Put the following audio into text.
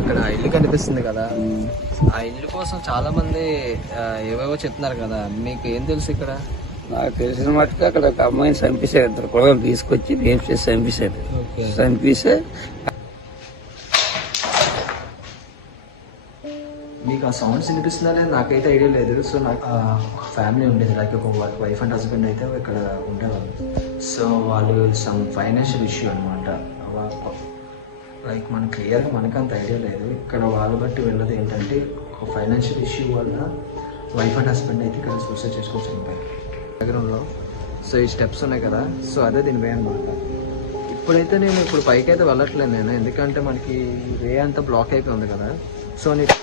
అక్కడ ఇల్లు కనిపిస్తుంది కదా, ఆ ఇల్లు కోసం చాలా మంది ఏవేవో చెప్తున్నారు కదా, మీకు ఏం తెలుసు ఇక్కడ? నాకు తెలిసిన మట్టుకు అక్కడ ఒక అమ్మాయిని చంపేశారు, 2 కొడవలు తీసుకొచ్చి రేపు చేసి చంపేశారు. చంపేసే మీకు ఆ సౌండ్స్ వినిపిస్తుందా లేదు నాకైతే ఐడియా లేదు. సో నాకు ఒక ఫ్యామిలీ ఉండేది, లైక్ ఒక వైఫ్ అండ్ హస్బెండ్ అయితే ఇక్కడ ఉండేవాళ్ళు. సో వాళ్ళు సమ్ ఫైనాన్షియల్ ఇష్యూ అనమాట. లైక్ మనకు క్లియర్గా మనకంత ఐడియా లేదు. ఇక్కడ వాళ్ళు బట్టి వెళ్ళదు ఏంటంటే, ఒక ఫైనాన్షియల్ ఇష్యూ వల్ల వైఫ్ అండ్ హస్బెండ్ అయితే ఇక్కడ సూసైడ్ చేసుకోవచ్చు చనిపోయారు నగరంలో. సో ఈ స్టెప్స్ ఉన్నాయి కదా, సో అదే దీని వే అనమాట. ఇప్పుడైతే నేను పైకి అయితే వెళ్ళట్లేదు నేను, ఎందుకంటే మనకి వే అంతా బ్లాక్ అయిపోయింది కదా. సో నేను